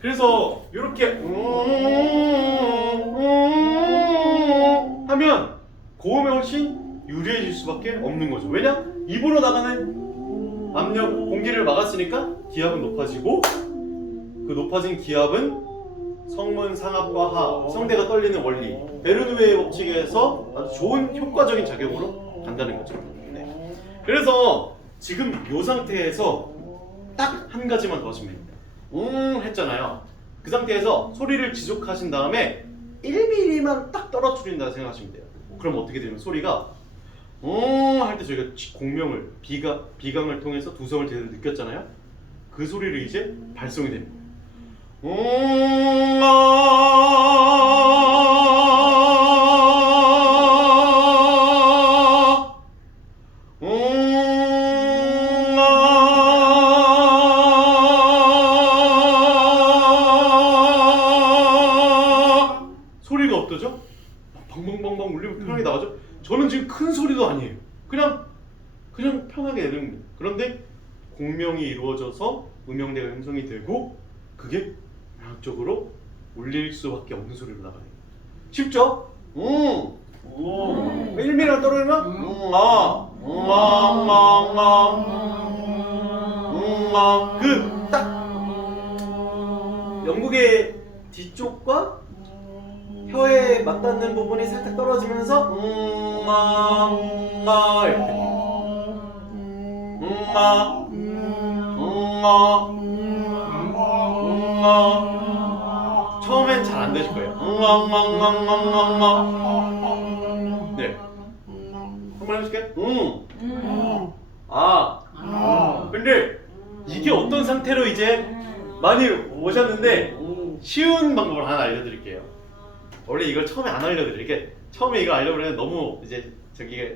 그래서 이렇게 하면 고음이 훨씬 유리해질 수밖에 없는 거죠. 왜냐? 입으로 나가는 압력, 공기를 막았으니까 기압은 높아지고, 그 높아진 기압은 성문 상압과 하압, 성대가 떨리는 원리, 베르누이의 법칙에서 아주 좋은 효과적인 작용으로 간다는 거죠. 네. 그래서 지금 이 상태에서 딱 한 가지만 더 하시면 됩니다. 했잖아요. 그 상태에서 소리를 지속하신 다음에 1mm만 딱 떨어뜨린다 생각하시면 돼요. 그럼 어떻게 되면 소리가 할 때 저희가 공명을 비강을 통해서 두성을 제대로 느꼈잖아요. 그 소리를 이제 발성이 됩니다. 소리가 어떠죠? 방방방방 울리고 편하게 나가죠? 저는 지금 큰 소리도 아니에요. 그냥 편하게 내는 겁니다. 그런데 공명이 이루어져서 음영대가 형성이 되고 그게 양쪽으로 울릴 수밖에 없는 소리로 나가요. 쉽죠? 1mm 떨어지면 그 딱 영국의 뒤쪽과 혀에 맞닿는 부분이 살짝 떨어지면서 이렇게 처음엔 잘 안 되실 거예요. 네, 한번 해볼게요. 근데 이게 어떤 상태로 이제 많이 오셨는데 쉬운 방법을 하나 알려드릴게요. 원래 이걸 처음에 안 알려드릴게요. 처음에 이거 알려드리면 너무 이제 저기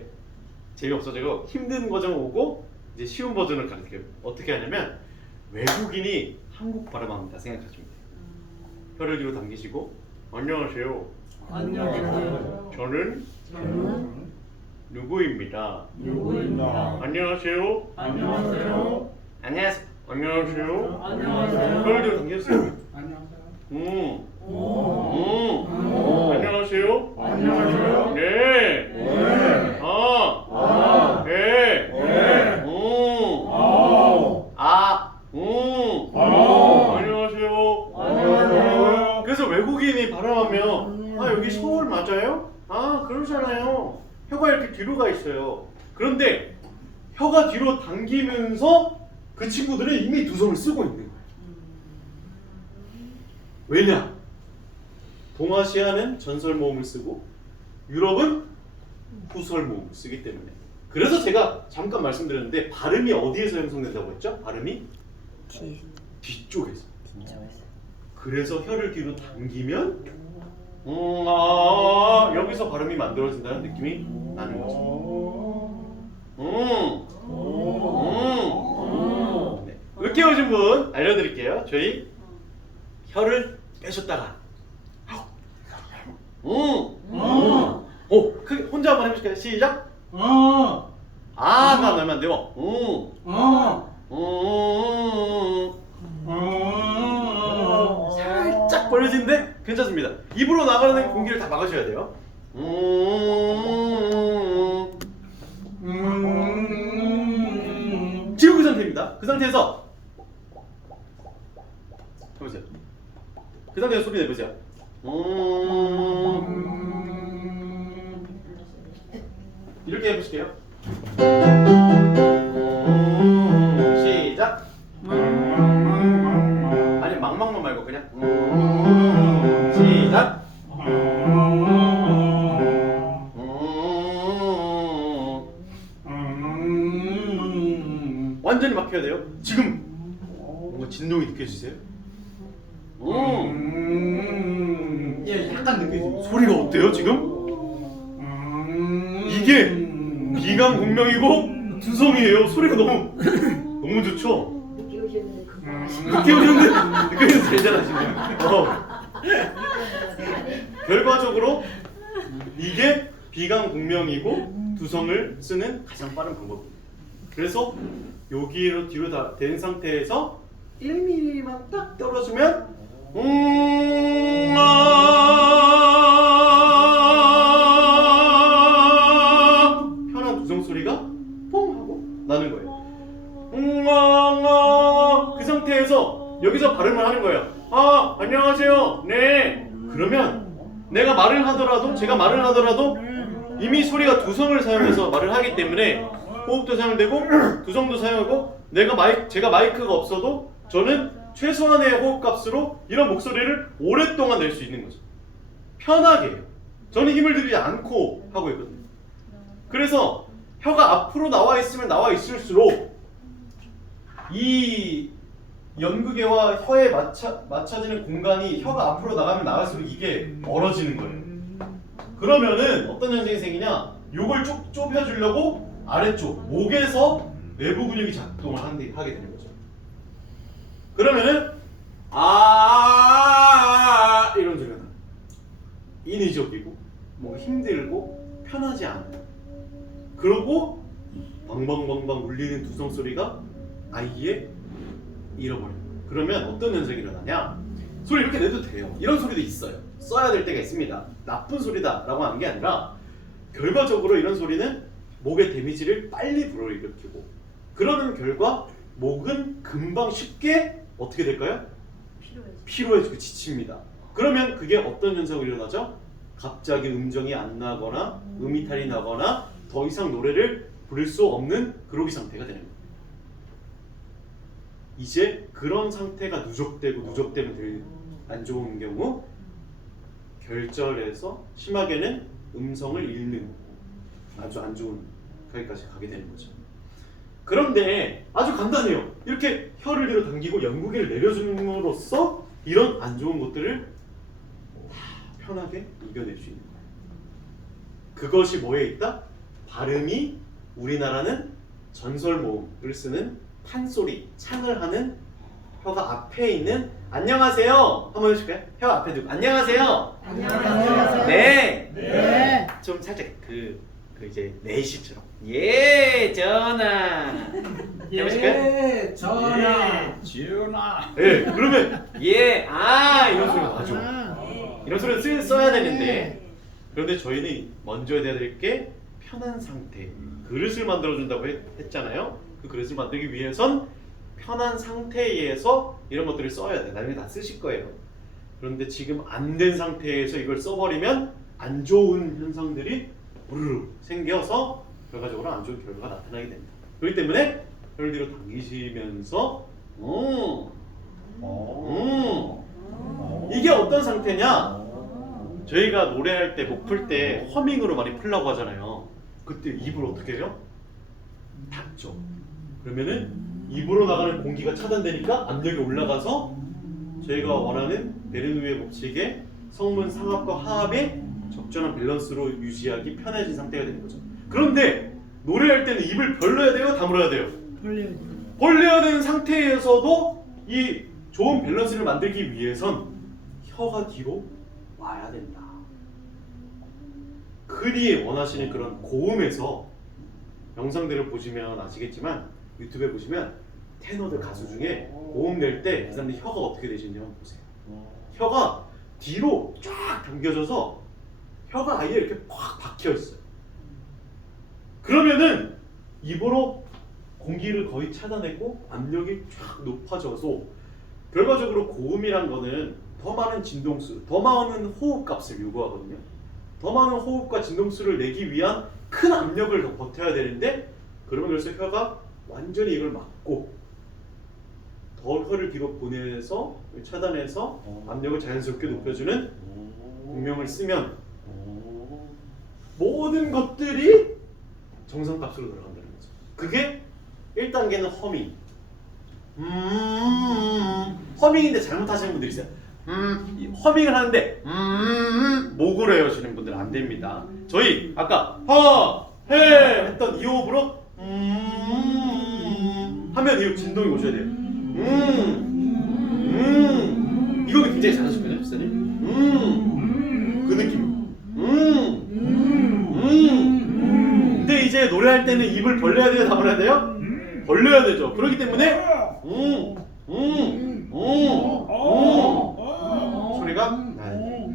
재미없어지고 힘든 버전 오고 이제 쉬운 버전을 가르쳐요. 어떻게 하냐면 외국인이 한국 발음합니다 생각하시면 돼요. 혀를 뒤로 당기시고 안녕하세요. 안녕하세요. 저는 누구입니다. 누구입니다. 안녕하세요. 안녕하세요. 안녕하세요. 안녕하세요. 안녕하세요. 혀를 뒤로 당겨주세요. 안녕하세요. 안녕하세요. 안녕하세요. 네. 네. 네. 네. 안녕하세요. 안녕하세요. 그래서 외국인이 발음하면 여기 서울 맞아요? 그러잖아요. 혀가 이렇게 뒤로 가 있어요. 그런데 혀가 뒤로 당기면서 그 친구들은 이미 두성을 쓰고 있는 거예요. 왜냐? 동아시아는 전설 모음을 쓰고 유럽은 후설 모음을 쓰기 때문에. 그래서 제가 잠깐 말씀드렸는데 발음이 어디에서 형성된다고 했죠? 발음이 뒤쪽에서. 그래서 혀를 뒤로 당기면 여기서 발음이 만들어진다는 느낌이 나는 거죠. 네. 늦게 오신 분 알려드릴게요. 저희 혀를 빼셨다가 크게 혼자 한번 해보실까요? 시작. 가 나면 안 되고 살짝 벌려지는데 괜찮습니다. 입으로 나가는 공기를 다 막으셔야 돼요. 지금 그 상태입니다. 그 상태에서 해보세요. 그 상태에서 소리 내보세요. 이렇게 해보실게요. 시작. 아니 막막만 말고 그냥 시작. 완전히 막혀야 돼요. 지금 뭔가 진동이 느껴지세요? 예, 약간 느껴지죠. 소리가 어때요 지금? 이게 비강 공명이고 두성이에요. 소리가 너무 너무 좋죠. 늦게 오셨는데 금방 늦게 오셨는데 늦게 오셔서 잘 잘하시네요. 결과적으로 이게 비강 공명이고 두성을 쓰는 가장 빠른 방법입니다. 그래서 여기로 뒤로 다 된 상태에서 1mm만 딱 떨어지면 편한 두성 소리가 뽕 하고 나는 거예요. 그 상태에서 여기서 발음을 하는 거예요. 아, 안녕하세요. 네. 그러면 내가 말을 하더라도 제가 말을 하더라도 이미 소리가 두성을 사용해서 말을 하기 때문에 호흡도 사용되고 두성도 사용하고 제가 마이크가 없어도 저는 최소한의 호흡값으로 이런 목소리를 오랫동안 낼 수 있는 거죠. 편하게 해요. 저는 힘을 들이지 않고 하고 있거든요. 그래서 혀가 앞으로 나와 있으면 나와 있을수록 이 연극계와 혀에 맞춰지는 공간이 혀가 앞으로 나가면 나갈수록 이게 멀어지는 거예요. 그러면은 어떤 현상이 생기냐? 요걸 쭉 좁혀주려고 아래쪽 목에서 외부 근육이 작동을 하게 되는 거죠. 그러면은 이런 소리가 나요. 인위적이고 뭔가 힘들고 편하지 않아요. 그러고 방방방방 울리는 두성 소리가 아예 잃어버려요. 그러면 어떤 현상이 일어나냐? 소리 이렇게 내도 돼요. 이런 소리도 있어요. 써야 될 때가 있습니다. 나쁜 소리다 라고 하는 게 아니라 결과적으로 이런 소리는 목의 데미지를 빨리 불어일으키고 그러는 결과 목은 금방 쉽게 어떻게 될까요? 피로해지고 지칩니다. 그러면 그게 어떤 현상으로 일어나죠? 갑자기 음정이 안 나거나 음이탈이 나거나 더 이상 노래를 부를 수 없는 그로기 상태가 되는 거예요. 이제 그런 상태가 누적되면 될 안 좋은 경우 결절해서 심하게는 음성을 잃는 아주 안 좋은 거기까지 가게 되는 거죠. 그런데 아주 간단해요. 이렇게 혀를 뒤로 당기고 연구기를 내려줌으로써 이런 안 좋은 것들을 다 편하게 이겨낼 수 있는 거예요. 그것이 뭐에 있다? 발음이 우리나라는 전설모음을 쓰는 판소리, 창을 하는 혀가 앞에 있는 안녕하세요. 한번 해주실까요? 혀 앞에 두고 안녕하세요. 안녕하세요. 네. 네. 좀 살짝 그 이제 내시처럼 예 전화 해보실까요? 전화 지훈아. 네. 그러면 예 이런 소리가 나죠. 이런 소리를 써야 되는데 그런데 저희는 먼저 해야 될 게 편한 상태. 그릇을 만들어준다고 했잖아요. 그 그릇을 만들기 위해선 편한 상태에서 이런 것들을 써야 돼. 나중에 다 쓰실 거예요. 그런데 지금 안 된 상태에서 이걸 써버리면 안 좋은 현상들이 우르르 생겨서 결과적으로 안 좋은 결과가 나타나게 됩니다. 그렇기 때문에 혀를 뒤로 당기시면서 이게 어떤 상태냐? 저희가 노래할 때 목 풀 때 허밍으로 많이 풀라고 하잖아요. 그때 입을 어떻게 해요? 닫죠. 그러면은 입으로 나가는 공기가 차단되니까 압력이 올라가서 저희가 원하는 베르누이의 법칙의 성문 상압과 하압의 적절한 밸런스로 유지하기 편해진 상태가 되는 거죠. 그런데 노래할 때는 입을 벌려야 돼요? 다물어야 돼요? 벌려야 되는 상태에서도 이 좋은 밸런스를 만들기 위해선 혀가 뒤로 와야 된다. 흔히 원하시는 그런 고음에서 영상들을 보시면 아시겠지만 유튜브에 보시면 테너들 가수 중에 고음 낼 때 그 사람들 혀가 어떻게 되시는지 한번 보세요. 혀가 뒤로 쫙 당겨져서 혀가 아예 이렇게 꽉 박혀 있어요. 그러면은 입으로 공기를 거의 차단했고 압력이 쫙 높아져서 결과적으로 고음이란 거는 더 많은 진동수, 더 많은 호흡값을 요구하거든요. 더 많은 호흡과 진동수를 내기 위한 큰 압력을 더 버텨야 되는데 그러면 그래서 혀가 완전히 이걸 막고 더 혀를 뒤로 보내서 차단해서 압력을 자연스럽게 높여주는 공명을 쓰면 모든 것들이 정상값으로 들어간다는 거죠. 그게 1단계는 허밍. 허밍인데 잘못하시는 분들이 있어요. 허밍을 하는데 목으로 해오시는 분들은 안 됩니다. 저희 아까 오셔야 돼요. 이거는 굉장히 잘하시거든요, 집사님. 그 느낌. 근데 이제 노래할 때는 입을 벌려야 돼요, 다물어야 돼요? 벌려야 되죠. 그렇기 때문에 소리가 나야 돼요.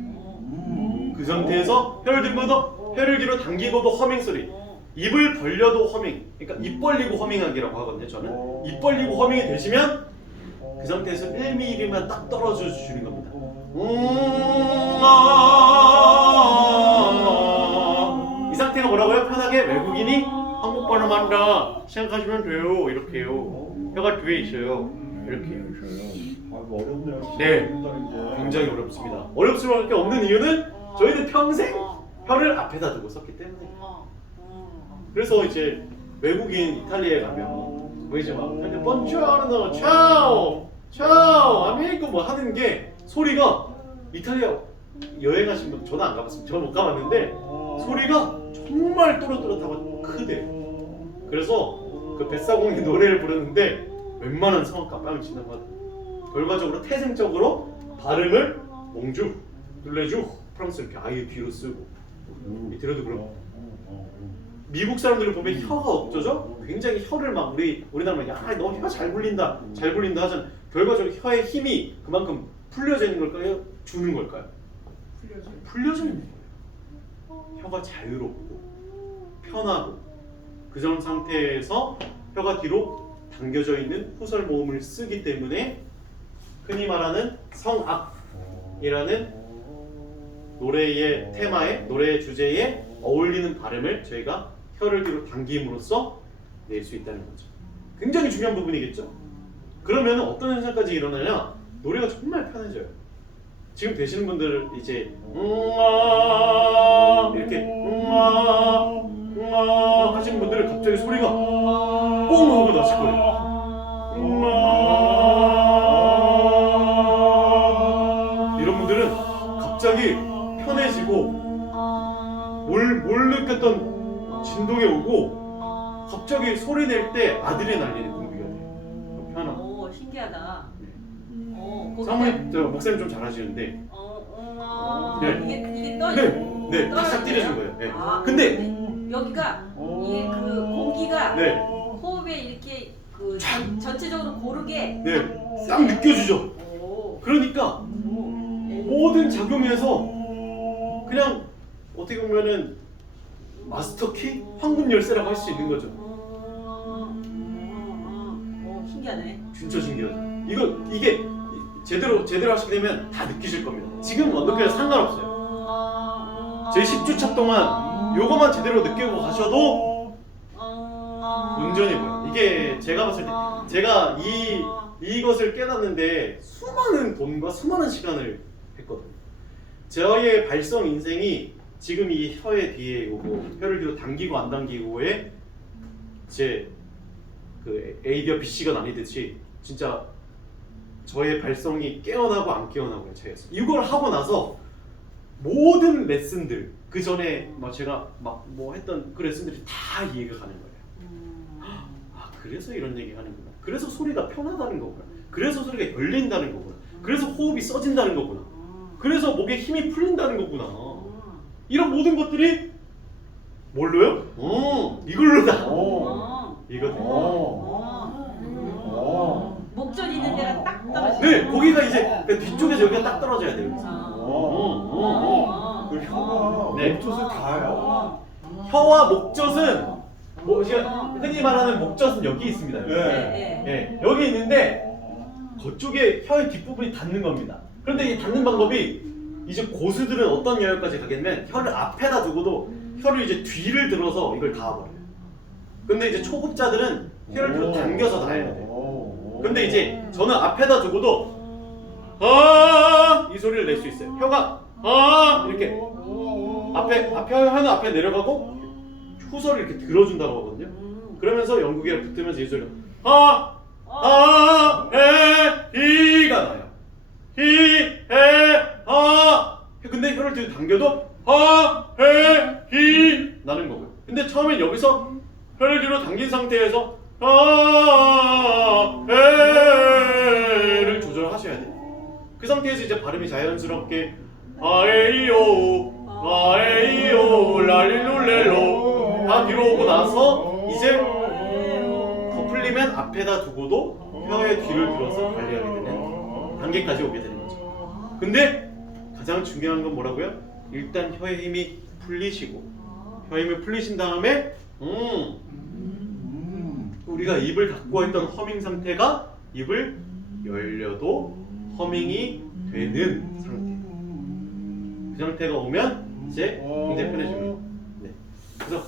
그 상태에서 혀를 뒤로 당기고도 허밍 소리. 입을 벌려도 허밍. 그러니까 입 벌리고 허밍하기라고 하거든요. 저는 입 벌리고 허밍이 되시면 그 상태에서 1mm만 딱 떨어져 주시는 겁니다. 이 상태가 뭐라고요? 편하게 외국인이 한국 발음 한다 생각하시면 돼요. 이렇게요. 혀가 뒤에 있어요. 이렇게요. 어렵네요. 네, 굉장히 어렵습니다. 어려울 수밖에 없는 이유는 저희는 평생 혀를 앞에다 두고 썼기 때문에. 그래서 이제 외국인 이탈리아에 가면 뭐 이제 막 번치아르노 차오 차오 아메리코 뭐 하는 게 소리가 이탈리아 여행하신 분 저는 안 가봤습니다. 저는 못 가봤는데 소리가 정말 또렷또렷하고 크대요. 그래서 그 뱃사공이 노래를 부르는데 웬만한 성악가 뺨을 친다고 하더라고요. 결과적으로 태생적으로 발음을 몽주, 둘레주, 프랑스 이렇게 아예 뒤로 쓰고 이태리도 그렇고 미국 사람들을 보면 혀가 없죠? 굉장히 혀를 막 우리나라 야 너 혀 잘 굴린다 잘 굴린다 하잖아. 결과적으로 혀의 힘이 그만큼 풀려져 있는 걸까요? 주는 걸까요? 풀려져 있는 거예요. 혀가 자유롭고 편하고 그 상태에서 혀가 뒤로 당겨져 있는 후설 모음을 쓰기 때문에 흔히 말하는 성악이라는 노래의 테마에 노래의 주제에 어울리는 발음을 저희가 혀를 뒤로 당김으로써 낼 수 있다는 거죠. 굉장히 중요한 부분이겠죠? 그러면 어떤 현상까지 일어나냐? 노래가 정말 편해져요. 지금 되시는 분들 이제 이렇게 하시는 분들은 갑자기 소리가 뽕 하고 나실 거예요. 이런 분들은 갑자기 편해지고 뭘 느꼈던 진동이 오고 갑자기 소리 낼 때 아드레날린이 분비가 돼요. 편하고. 오, 신기하다. 사모님, 저 목사님 좀 잘하시는데. 네. 이게 떠. 네, 딱 때려준 거예요. 네. 아, 근데 여기가 이게 그 공기가 네, 호흡에 이렇게 그 전체적으로 고르게. 네, 딱 느껴지죠. 오. 그러니까 모든 작용에서 그냥 어떻게 보면은 마스터 키, 황금 열쇠라고 할 수 있는 거죠. 오, 신기하네. 진짜 신기하죠. 이게 제대로 하시게 되면 다 느끼실 겁니다. 지금 안 느껴도 상관없어요. 제 10주차 동안 요거만 제대로 느끼고 가셔도 온전히 보여요. 이게 제가 봤을 때 제가 이것을 깨닫는데 수많은 돈과 수많은 시간을 했거든요. 저의 발성 인생이 지금 이 혀의 뒤에 오고 혀를 뒤로 당기고 안 당기고의 제 그 A와 B씨가 나뉘듯이 진짜 저의 발성이 깨어나고 안 깨어나고의 차이였어요. 이걸 하고 나서 모든 레슨들 그 전에 막 제가 막 뭐 했던 그 레슨들이 다 이해가 가는 거예요. 아 그래서 이런 얘기 하는구나. 그래서 소리가 편하다는 거구나. 그래서 소리가 열린다는 거구나. 그래서 호흡이 써진다는 거구나. 그래서 목에 힘이 풀린다는 거구나. 이런 모든 것들이 뭘로요? 이걸로다. 이거든. 목전 있는 데가 딱 떨어져. 네, 거기가 이제 그 뒤쪽에서 여기가 딱 떨어져야 돼요. 그 혀가 네. 목젖을 닿아요. 혀와 목젖은 뭐 제가 흔히 말하는 목젖은 여기 있습니다. 여기. 네. 네, 여기 있는데 그쪽에 혀의 뒷부분이 닿는 겁니다. 그런데 이 닿는 방법이 이제 고수들은 어떤 영역까지 가겠냐면 혀를 앞에다 두고도 혀를 이제 뒤를 들어서 이걸 닿아버려요. 근데 이제 초급자들은 혀를 뒤로 당겨서 닿아야 돼요. 근데 이제 저는 앞에다 두고도 이 소리를 낼 수 있어요. 혀가 이렇게 혀는 앞에 내려가고 후설을 이렇게 들어준다고 하거든요. 그러면서 영국이랑 붙으면서 이 소리가 히가 나요. 근데 혀를 뒤로 당겨도 히 나는 거고요. 근데 처음엔 여기서 혀를 뒤로 당긴 상태에서 에를 조절하셔야 돼. 그 상태에서 이제 발음이 자연스럽게 아에이오 아에이오 랄릴룰렐로 다 뒤로 오고 나서 이제 더 풀리면 앞에다 두고도 혀의 뒤를 들어서 관리하게 되는 단계까지 오게 되는 거죠. 근데 가장 중요한 건 뭐라고요? 일단 혀의 힘이 풀리시고 혀의 힘을 풀리신 다음에 우리가 입을 닫고 있던 허밍 상태가 입을 열려도 허밍이 되는 상태. 그 상태가 오면 이제 굉장히 편해집니다. 네. 그래서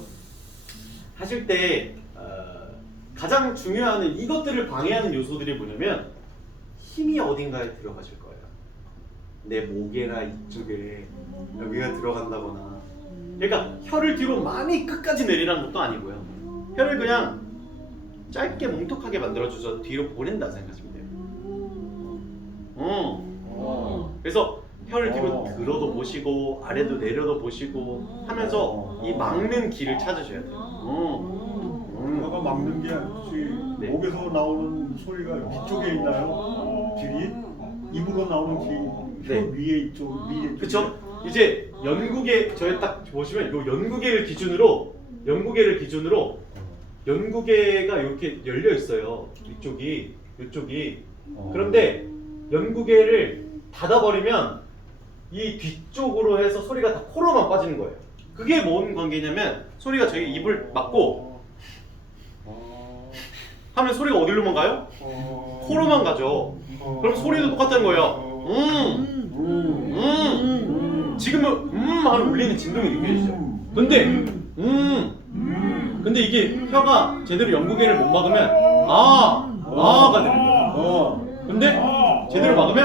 하실 때 가장 중요한 이것들을 방해하는 요소들이 뭐냐면 힘이 어딘가에 들어가실 거예요. 내 목에나 이쪽에 여기가 들어간다거나. 그러니까 혀를 뒤로 많이 끝까지 내리라는 것도 아니고요. 혀를 그냥 짧게 뭉툭하게 만들어줘서 뒤로 보낸다 생각하시면 돼요. 그래서 혀를 뒤로 들어도 보시고 아래도 내려도 보시고 하면서 이 막는 길을 찾으셔야 돼요. 혀가 막는 게 혹시 네. 목에서 나오는 소리가 뒤쪽에 있나요? 길이? 입으로 나오는 길, 혀 네. 위에 이쪽, 위에 쪽에. 그쵸? 이제 연구계 저희 딱 보시면 요 연구계를 기준으로 연구계가 이렇게 열려 있어요. 이쪽이 그런데 연구계를 닫아버리면 이 뒤쪽으로 해서 소리가 다 코로만 빠지는 거예요. 그게 뭔 관계냐면 소리가 저희 입을 막고 하면 소리가 어디로만 가요? 코로만 가죠. 그럼 소리도 똑같다는 거예요. 지금은 하는 울리는 진동이 느껴지죠. 근데 이게 혀가 제대로 연구계를 못 막으면 아가 되는 거예요. 근데 제대로 막으면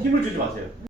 힘을 주지 마세요.